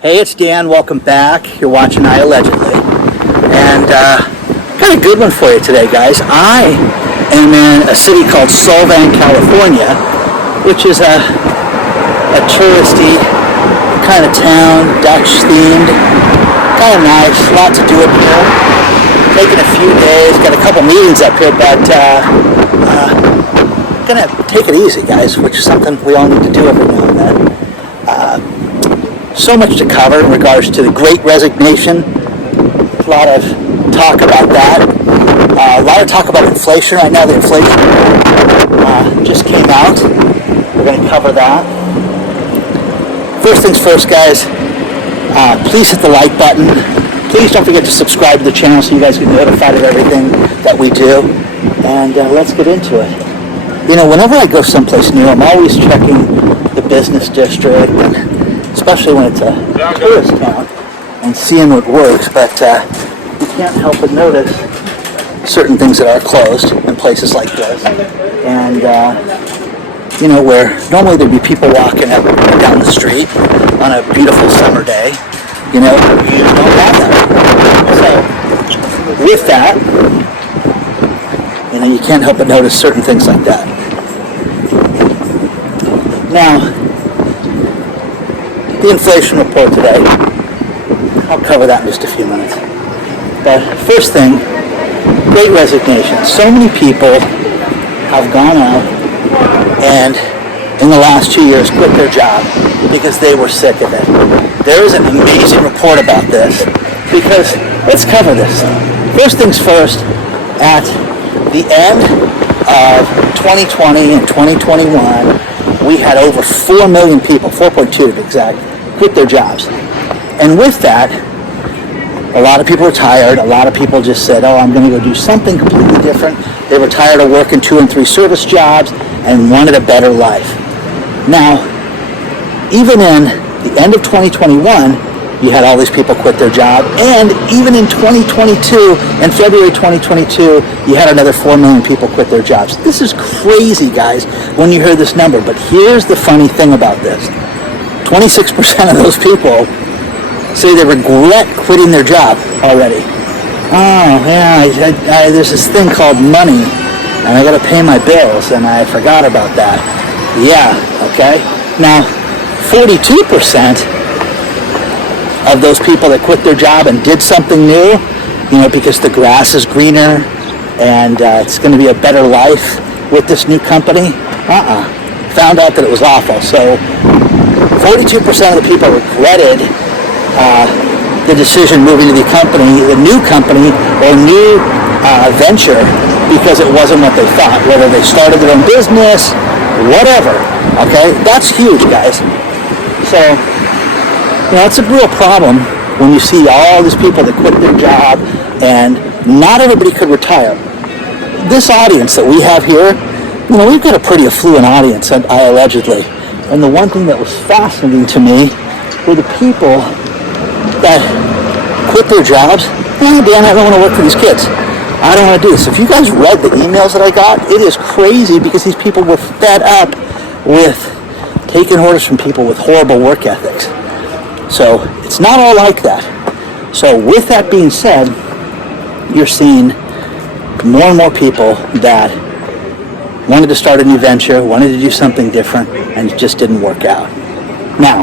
Hey, it's Dan. Welcome back. You're watching iAllegedly. And got a good one for you today, guys. I am in a city called Solvang, California, which is a touristy kind of town, Dutch-themed. Kind of nice. A lot to do up here. Taking a few days. Got a couple meetings up here, but gonna take it easy, guys, which is something we all need to do every now and then. So much to cover in regards to the Great Resignation. A lot of talk about that. A lot of talk about inflation right now. The inflation just came out. We're going to cover that. First things first, guys. Please hit the like button. Please don't forget to subscribe to the channel so you guys get notified of everything that we do. And let's get into it. You know, whenever I go someplace new, I'm always checking the business district, and especially when it's a tourist town, and seeing what works, but you can't help but notice certain things that are closed in places like this. And, you know, where normally there'd be people walking up and down the street on a beautiful summer day, you know, you don't have that. So, with that, you know, you can't help but notice certain things like that. Now, the inflation report today, I'll cover that in just a few minutes. But first thing, Great Resignation. So many people have gone out and in the last 2 years quit their job because they were sick of it. There is an amazing report about this because let's cover this. First things first, at the end of 2020 and 2021, we had over 4 million people, 4.2 to be exact, quit their jobs. And with that, a lot of people retired. A lot of people just said, oh, I'm going to go do something completely different. They were tired of working 2 and 3 service jobs and wanted a better life. Now, even in the end of 2021, you had all these people quit their job. And even in 2022, in February 2022, you had another 4 million people quit their jobs. This is crazy, guys, when you hear this number. But here's the funny thing about this. 26% of those people say they regret quitting their job already. Oh, yeah, there's this thing called money, and I got to pay my bills, and I forgot about that. Yeah, okay. Now, 42% of those people that quit their job and did something new, you know, because the grass is greener and it's going to be a better life with this new company, found out that it was awful. So 42% of the people regretted the decision moving to the new company or new venture because it wasn't what they thought, whether they started their own business, whatever, okay? That's huge, guys. So, you know, it's a real problem when you see all these people that quit their job and not everybody could retire. This audience that we have here, you know, we've got a pretty affluent audience at iAllegedly. And the one thing that was fascinating to me were the people that quit their jobs. Oh, Dan, I don't want to work for these kids. I don't want to do this. If you guys read the emails that I got, it is crazy because these people were fed up with taking orders from people with horrible work ethics. So it's not all like that. So with that being said, you're seeing more and more people that wanted to start a new venture, wanted to do something different, and it just didn't work out. Now,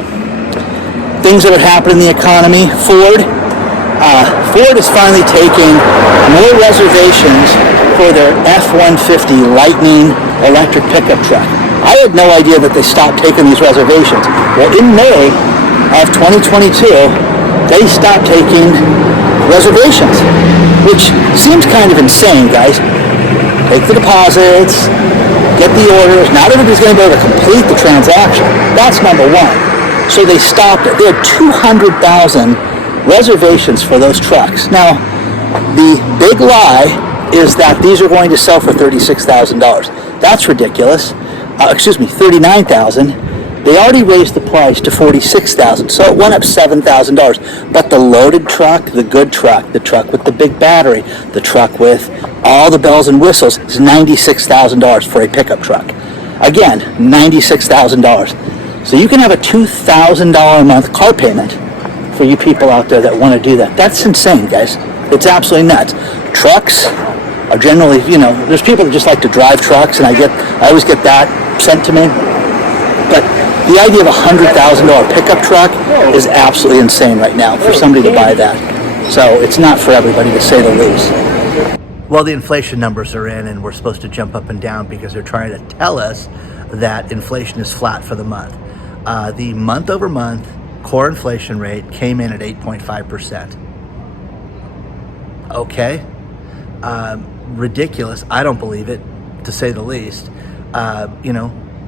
things that are happening in the economy, Ford is finally taking more reservations for their F-150 Lightning electric pickup truck. I had no idea that they stopped taking these reservations. Well, in May of 2022, they stopped taking reservations, which seems kind of insane, guys. Take the deposits, get the orders. Not everybody's going to be able to complete the transaction. That's number one. So they stopped it. They had 200,000 reservations for those trucks. Now, the big lie is that these are going to sell for $36,000. That's ridiculous. $39,000. They already raised the price to $46,000, so it went up $7,000. But the loaded truck, the good truck, the truck with the big battery, the truck with all the bells and whistles is $96,000 for a pickup truck. Again, $96,000. So you can have a $2,000 a month car payment for you people out there that want to do that. That's insane, guys. It's absolutely nuts. Trucks are generally, there's people that just like to drive trucks, and I always get that sent to me. But the idea of a $100,000 pickup truck is absolutely insane right now for somebody to buy that. So it's not for everybody, to say the least. Well, the inflation numbers are in, and we're supposed to jump up and down because they're trying to tell us that inflation is flat for the month. The month-over-month core inflation rate came in at 8.5%. Okay. Ridiculous. I don't believe it, to say the least.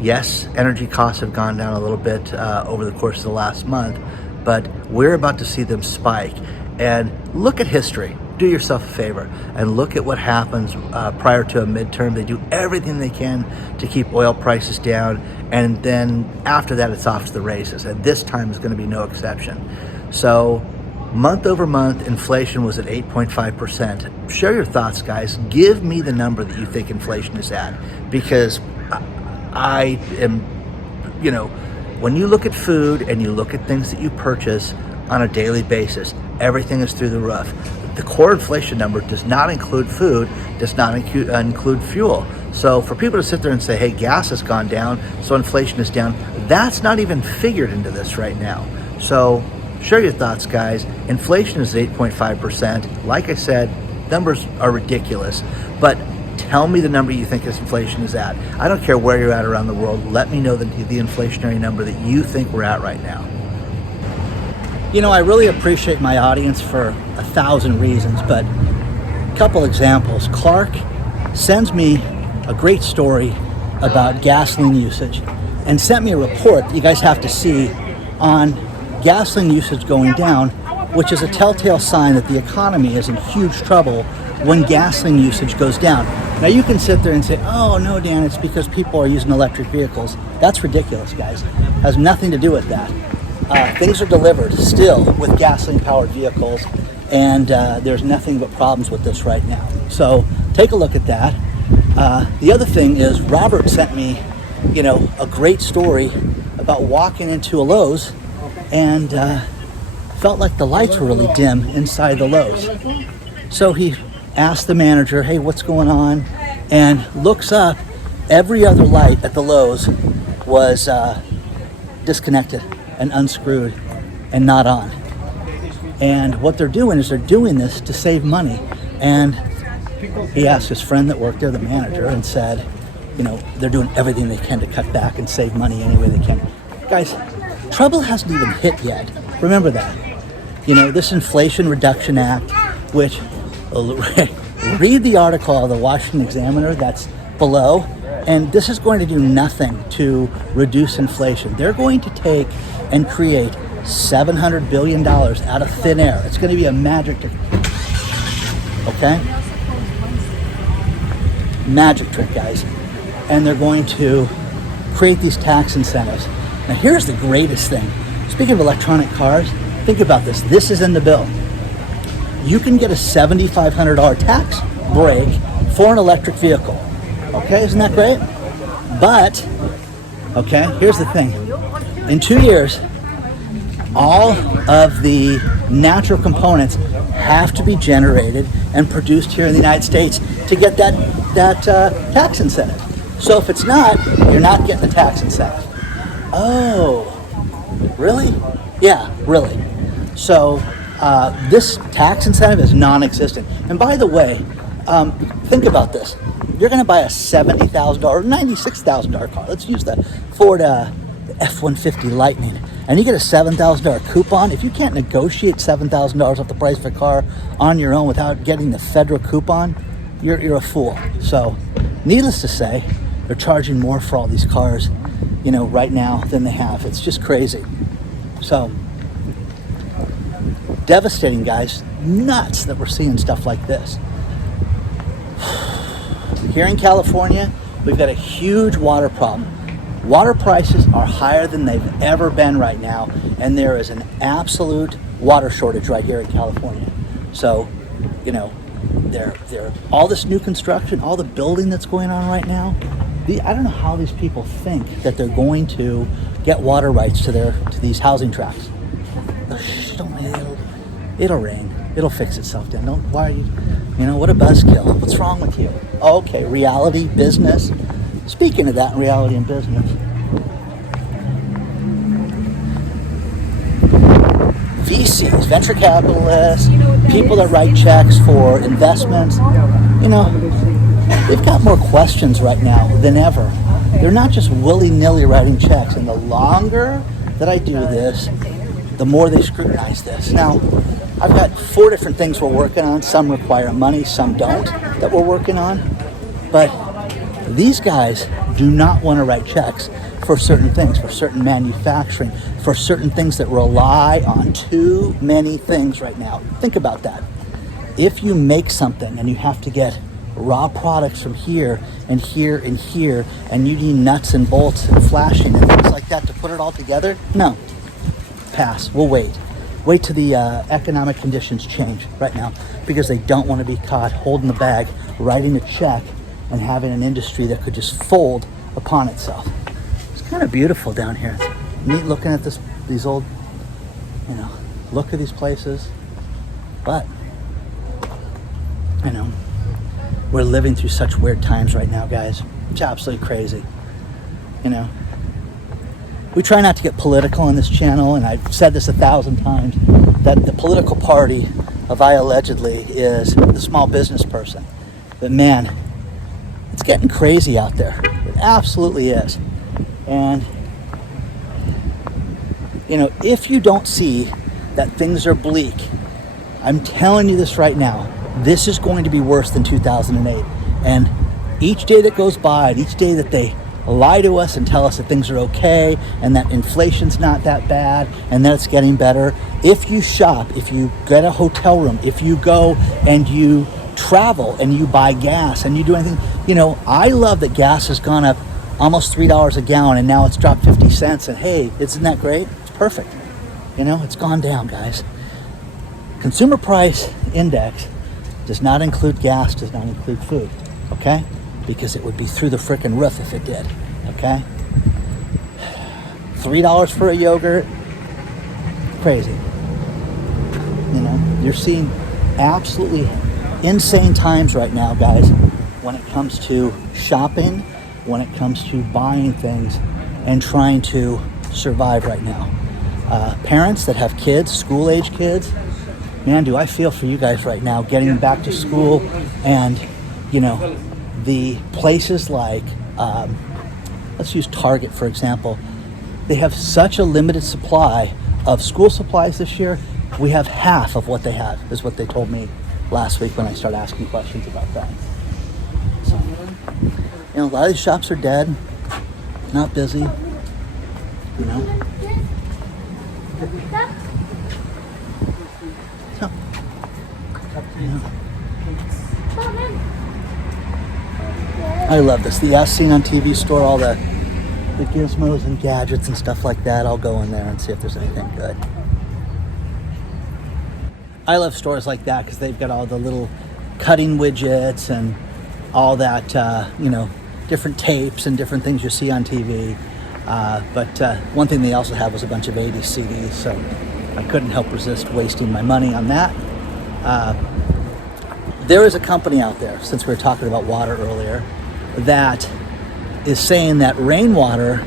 Yes, energy costs have gone down a little bit over the course of the last month, but we're about to see them spike. And look at history. Do yourself a favor and look at what happens prior to a midterm. They do everything they can to keep oil prices down, and then after that it's off to the races, and this time is going to be no exception. So month over month inflation was at 8.5%. Share your thoughts, guys. Give me the number that you think inflation is at, because I am, when you look at food and you look at things that you purchase on a daily basis, everything is through the roof. The core inflation number does not include food, does not include fuel. So for people to sit there and say, hey, gas has gone down, so inflation is down, that's not even figured into this right now. So share your thoughts, guys. Inflation is 8.5%. Like I said, numbers are ridiculous, but tell me the number you think this inflation is at. I don't care where you're at around the world. Let me know the inflationary number that you think we're at right now. I really appreciate my audience for 1,000 reasons, but a couple examples. Clark sends me a great story about gasoline usage and sent me a report that you guys have to see on gasoline usage going down, which is a telltale sign that the economy is in huge trouble when gasoline usage goes down. Now you can sit there and say, oh no, Dan, it's because people are using electric vehicles. That's ridiculous, guys. It has nothing to do with that. Things are delivered still with gasoline-powered vehicles, and there's nothing but problems with this right now. So take a look at that. The other thing is Robert sent me, a great story about walking into a Lowe's and felt like the lights were really dim inside the Lowe's. So he asked the manager, hey, what's going on? And looks up, every other light at the Lowe's was disconnected and unscrewed and not on. And what they're doing is they're doing this to save money. And he asked his friend that worked there, the manager, and said, they're doing everything they can to cut back and save money any way they can. Guys, trouble hasn't even hit yet. Remember that. This Inflation Reduction Act, which, read the article of the Washington Examiner that's below, and this is going to do nothing to reduce inflation. They're going to take and create $700 billion out of thin air. It's going to be a magic trick. Okay? Magic trick, guys. And they're going to create these tax incentives. Now here's the greatest thing. Speaking of electronic cars, think about this. This is in the bill. You can get a $7,500 tax break for an electric vehicle. Okay, isn't that great? But, okay, here's the thing. In 2 years, all of the natural components have to be generated and produced here in the United States to get that tax incentive. So if it's not, you're not getting the tax incentive. Oh, really? Yeah, really. So this tax incentive is non-existent. And by the way, think about this. You're going to buy a $70,000 or $96,000 car. Let's use the Ford F-150 Lightning. And you get a $7,000 coupon. If you can't negotiate $7,000 off the price of a car on your own without getting the federal coupon, you're a fool. So, needless to say, they're charging more for all these cars, right now than they have. It's just crazy. So, devastating, guys. Nuts that we're seeing stuff like this. Here in California, we've got a huge water problem. Water prices are higher than they've ever been right now, and there is an absolute water shortage right here in California. So, there all this new construction, all the building that's going on right now, I don't know how these people think that they're going to get water rights to these housing tracts. don't, it'll rain. It'll fix itself, Dan. Why are you, what a buzzkill. What's wrong with you? Oh, okay, reality, business. Speaking of that, reality and business. VCs, venture capitalists, people that write checks for investments, they've got more questions right now than ever. They're not just willy-nilly writing checks. And the longer that I do this, the more they scrutinize this. Now, I've got 4 different things we're working on. Some require money, some don't, that we're working on. But these guys do not want to write checks for certain things, for certain manufacturing, for certain things that rely on too many things right now. Think about that. If you make something and you have to get raw products from here and here and here, and you need nuts and bolts and flashing and things like that to put it all together, no. Pass. We'll wait. Wait till the economic conditions change right now, because they don't want to be caught holding the bag, writing a check, and having an industry that could just fold upon itself. It's kind of beautiful down here. It's neat looking at these old, look at these places. But, we're living through such weird times right now, guys. It's absolutely crazy. We try not to get political on this channel, and I've said this 1,000 times, that the political party of iAllegedly is the small business person. But man, it's getting crazy out there. It absolutely is. And, if you don't see that things are bleak, I'm telling you this right now, this is going to be worse than 2008. And each day that goes by, and each day that they lie to us and tell us that things are okay and that inflation's not that bad and that it's getting better. If you shop, if you get a hotel room, if you go and you travel and you buy gas and you do anything, I love that gas has gone up almost $3 a gallon and now it's dropped 50 cents, and hey, isn't that great? It's perfect. It's gone down, guys. Consumer price index does not include gas, does not include food, okay? Because it would be through the frickin' roof if it did, okay? $3 for a yogurt, crazy. You're seeing absolutely insane times right now, guys, when it comes to shopping, when it comes to buying things and trying to survive right now. Parents that have kids, school-age kids, man, do I feel for you guys right now, getting back to school, and, the places like, let's use Target, for example. They have such a limited supply of school supplies this year. We have half of what they have, is what they told me last week when I started asking questions about that. So, a lot of these shops are dead, not busy, So, I love this. The As Seen on TV store, all the gizmos and gadgets and stuff like that. I'll go in there and see if there's anything good. I love stores like that because they've got all the little cutting widgets and all that, different tapes and different things you see on TV. But one thing they also have was a bunch of 80s CDs, so I couldn't help resist wasting my money on that. There is a company out there, since we were talking about water earlier, that is saying that rainwater,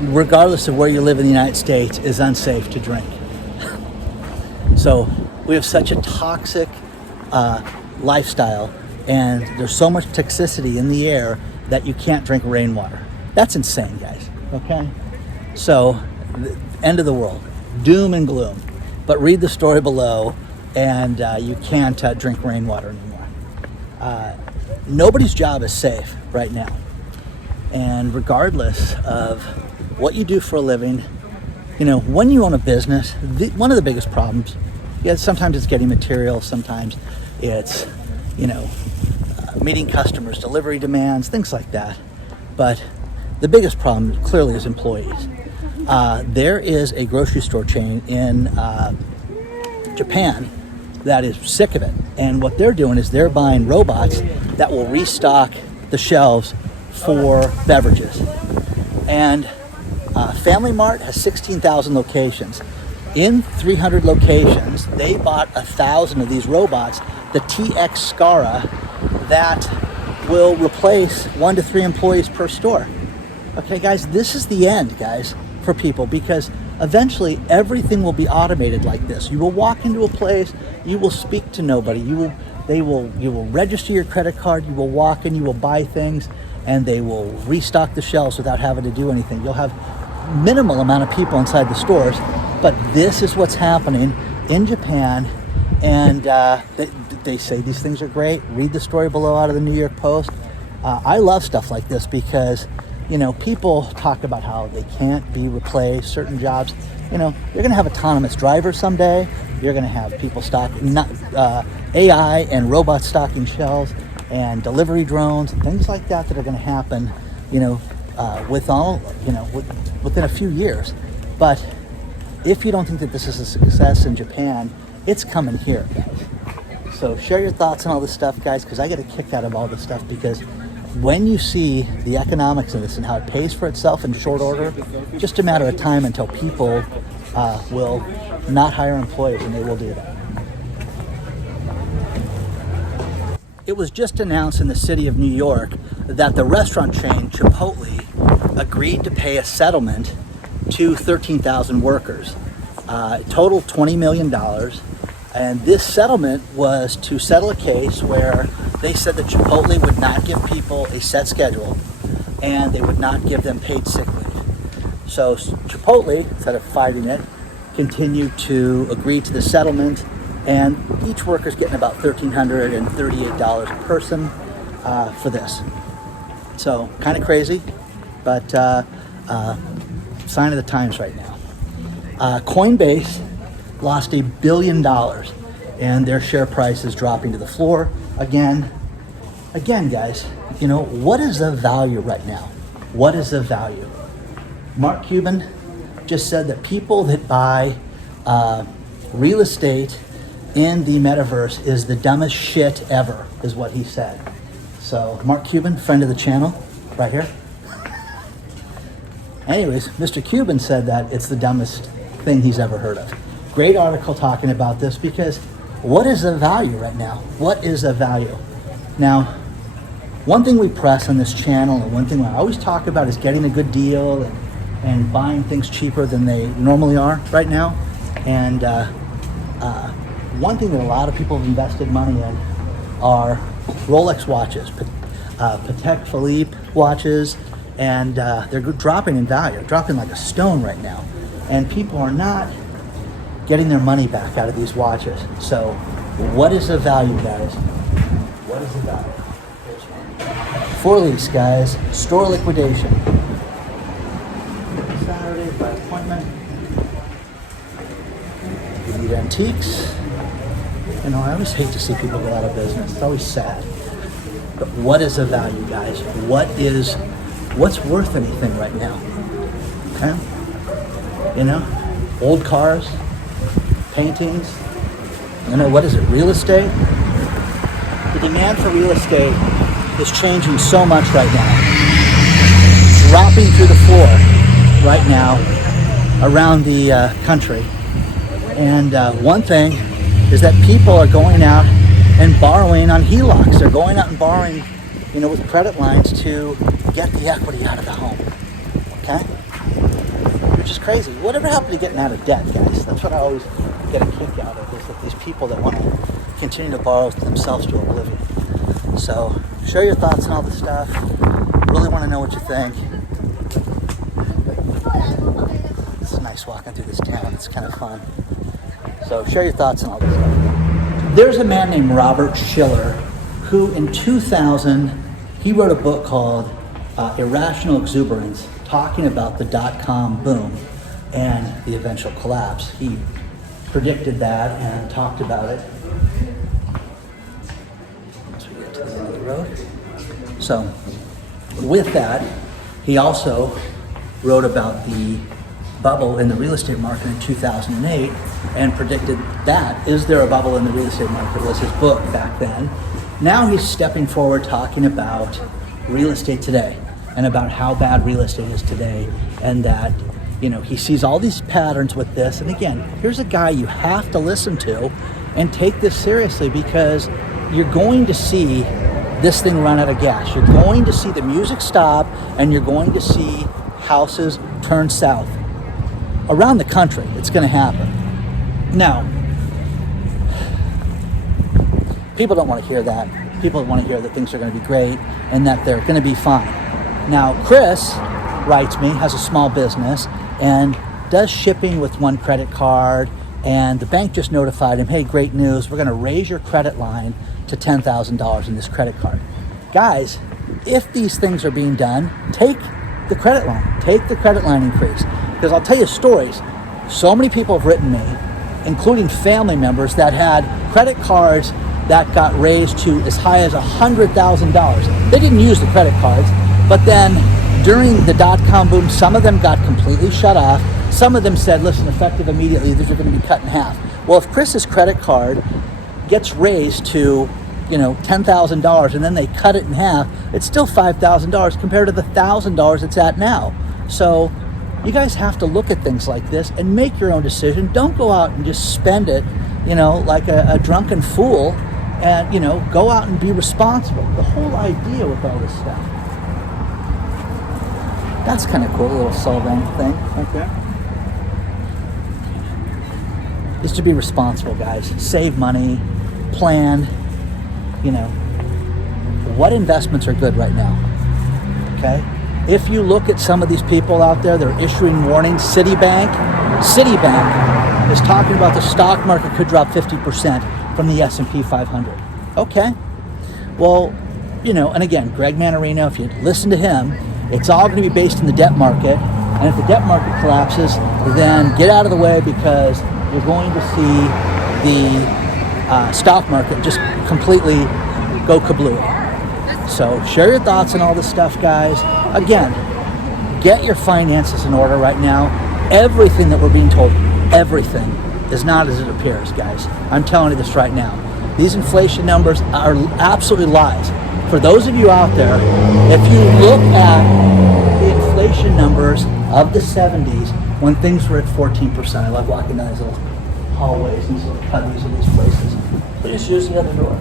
regardless of where you live in the United States, is unsafe to drink. So we have such a toxic lifestyle, and there's so much toxicity in the air that you can't drink rainwater. That's insane, guys, okay? So, end of the world, doom and gloom. But read the story below, and you can't drink rainwater anymore. Nobody's job is safe right now. And regardless of what you do for a living, when you own a business, one of the biggest problems, sometimes it's getting material, sometimes it's, meeting customers, delivery demands, things like that. But the biggest problem clearly is employees. There is a grocery store chain in Japan that is sick of it. And what they're doing is they're buying robots that will restock the shelves for beverages. And Family Mart has 16,000 locations. in 300 locations. They bought 1,000 of these robots, the TX Scara, that will replace 1 to 3 employees per store. Okay, guys, this is the end, guys, for people, because eventually everything will be automated like this. You will walk into a place, you will speak to nobody, you will register your credit card, you will walk in, you will buy things, and they will restock the shelves without having to do anything. You'll have minimal amount of people inside the stores, but this is what's happening in Japan, and they say these things are great. Read the story below out of the New York Post. I love stuff like this because, you know, people talk about how they can't be replaced, certain jobs. You know, you're going to have autonomous drivers someday. You're going to have people AI and robots stocking shelves and delivery drones and things like that are going to happen, you know, within a few years. But if you don't think that this is a success in Japan, it's coming here, guys. So share your thoughts on all this stuff, guys, because I get a kick out of all this stuff, because when you see the economics of this and how it pays for itself in short order, just a matter of time until people will not hire employees, and they will do that. It was just announced in the city of New York that the restaurant chain Chipotle agreed to pay a settlement to 13,000 workers, total $20 million. And this settlement was to settle a case where they said that Chipotle would not give people a set schedule and they would not give them paid sick leave. So Chipotle, instead of fighting it, continued to agree to the settlement, and each worker's getting about $1,338 a person for this. So kind of crazy, but sign of the times right now. Coinbase lost $1 billion, and their share price is dropping to the floor again, guys. You know, what is the value right now? What is the value? Mark Cuban just said that people that buy real estate in the metaverse is the dumbest shit ever, is what he said. So Mark Cuban, friend of the channel, right here. Anyways, Mr. Cuban said that it's the dumbest thing he's ever heard of. Great article talking about this, because what is the value right now? What is the value? Now, one thing we press on this channel, and one thing I always talk about, is getting a good deal and buying things cheaper than they normally are right now. And one thing that a lot of people have invested money in are Rolex watches, Patek Philippe watches, and they're dropping in value, dropping like a stone right now. And people are not getting their money back out of these watches. So what is the value, guys? What is the value? For lease, guys, store liquidation. Saturday by appointment. You need antiques. You know, I always hate to see people go out of business. It's always sad. But what is the value, guys? What's worth anything right now? Okay? You know, old cars, paintings, you know, what is it, real estate? The demand for real estate is changing so much right now. Dropping through the floor right now around the country. And one thing is that people are going out and borrowing on HELOCs. They're going out and borrowing, you know, with credit lines to get the equity out of the home. Okay? Which is crazy. Whatever happened to getting out of debt, guys? That's what I always get a kick out of, is that these people that want to continue to borrow themselves to oblivion. So share your thoughts on all this stuff. Really want to know what you think. It's nice walking through this town. It's kind of fun. So share your thoughts on all this stuff. There's a man named Robert Shiller who in 2000, he wrote a book called Irrational Exuberance, talking about the dot-com boom and the eventual collapse. He predicted that and talked about it. Once we get to the end of the road. So with that, he also wrote about the bubble in the real estate market in 2008 and predicted that. Is there a bubble in the real estate market? Was his book back then. Now he's stepping forward talking about real estate today and about how bad real estate is today, and that, he sees all these patterns with this. And again, here's a guy you have to listen to and take this seriously, because you're going to see this thing run out of gas. You're going to see the music stop, and you're going to see houses turn south. Around the country, it's going to happen. Now, people don't want to hear that. People want to hear that things are going to be great and that they're going to be fine. Now, Chris writes me, has a small business, and does shipping with one credit card, and the bank just notified him, hey, great news, we're going to raise your credit line to $10,000 in this credit card. Guys, if these things are being done, take the credit line increase. Because I'll tell you stories. So many people have written me, including family members, that had credit cards that got raised to as high as $100,000. They didn't use the credit cards, but then during the dot-com boom, some of them got completely shut off. Some of them said, listen, effective immediately, these are going to be cut in half. Well, if Chris's credit card gets raised to, $10,000, and then they cut it in half, it's still $5,000 compared to the $1,000 it's at now. So you guys have to look at things like this and make your own decision. Don't go out and just spend it, like a drunken fool, and, go out and be responsible. The whole idea with all this stuff. That's kind of cool, a little solvang thing. Okay. Is to be responsible, guys. Save money, plan, what investments are good right now, okay? If you look at some of these people out there, they're issuing warnings. Citi Bank is talking about the stock market could drop 50% from the S&P 500. Okay, well, and again, Greg Manarino, if you listen to him, it's all going to be based in the debt market, and if the debt market collapses, then get out of the way, because you're going to see the stock market just completely go kablooey. So share your thoughts on all this stuff, guys. Again, get your finances in order right now. Everything that we're being told, everything is not as it appears, guys. I'm telling you this right now. These inflation numbers are absolutely lies. For those of you out there, if you look at the inflation numbers of the 70s, when things were at 14%, I love walking down these little hallways, these little cubbies of these places. But just use the other door.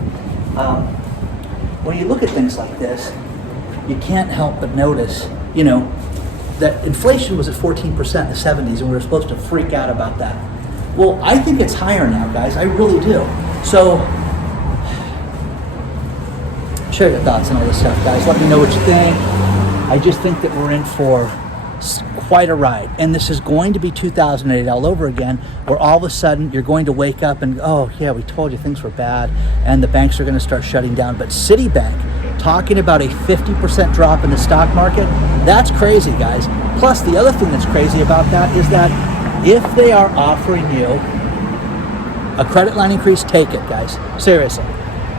When you look at things like this, you can't help but notice, that inflation was at 14% in the 70s, and we were supposed to freak out about that. Well, I think it's higher now, guys. I really do. So, share your thoughts on all this stuff, guys. Let me know what you think. I just think that we're in for quite a ride. And this is going to be 2008 all over again, where all of a sudden you're going to wake up and, oh yeah, we told you things were bad, and the banks are going to start shutting down. But Citi Bank talking about a 50% drop in the stock market, that's crazy, guys. Plus, the other thing that's crazy about that is that if they are offering you a credit line increase, take it, guys. Seriously.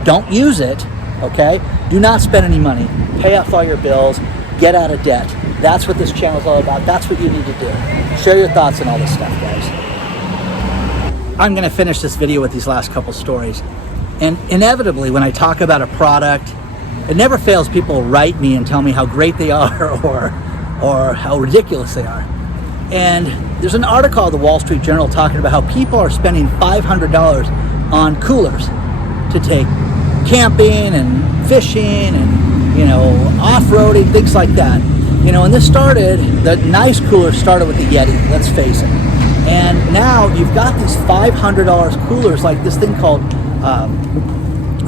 Don't use it, okay? Do not spend any money. Pay off all your bills. Get out of debt. That's what this channel is all about. That's what you need to do. Share your thoughts on all this stuff, guys. I'm going to finish this video with these last couple stories. And inevitably, when I talk about a product, it never fails people write me and tell me how great they are or how ridiculous they are. And there's an article in the Wall Street Journal talking about how people are spending $500 on coolers to take camping and fishing and, off-roading, things like that. And this started, the nice cooler started with the Yeti, let's face it. And now you've got these $500 coolers, like this thing called a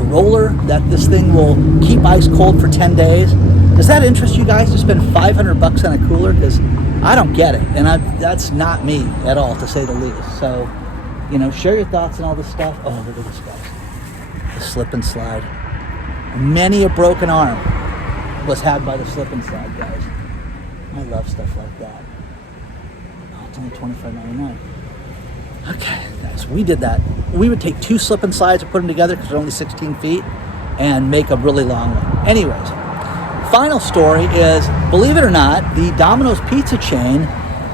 roller, that this thing will keep ice cold for 10 days. Does that interest you guys to spend $500 on a cooler? Because I don't get it, and that's not me at all, to say the least. So, share your thoughts on all this stuff. Oh, look at this, guys. The slip and slide. Many a broken arm was had by the slip and slide, guys. I love stuff like that. Oh, it's only $25.99. Okay, guys, we did that. We would take 2 slip and slides and put them together, because they're only 16 feet, and make a really long one. Anyways, final story is, believe it or not, the Domino's pizza chain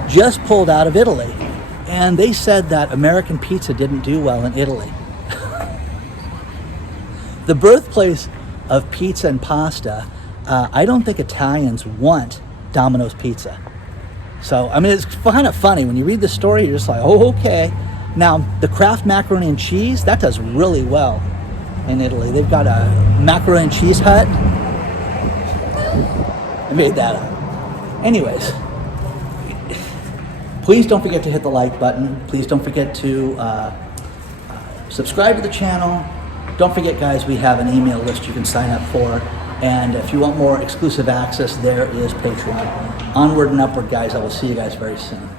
just pulled out of Italy. And they said that American pizza didn't do well in Italy. The birthplace of pizza and pasta, I don't think Italians want Domino's pizza. So, I mean, it's kind of funny. When you read the story, you're just like, oh, okay. Now, the Kraft macaroni and cheese, that does really well in Italy. They've got a macaroni and cheese hut. I made that up. Anyways, please don't forget to hit the like button. Please don't forget to subscribe to the channel. Don't forget, guys, we have an email list you can sign up for. And if you want more exclusive access, there is Patreon. Onward and upward, guys. I will see you guys very soon.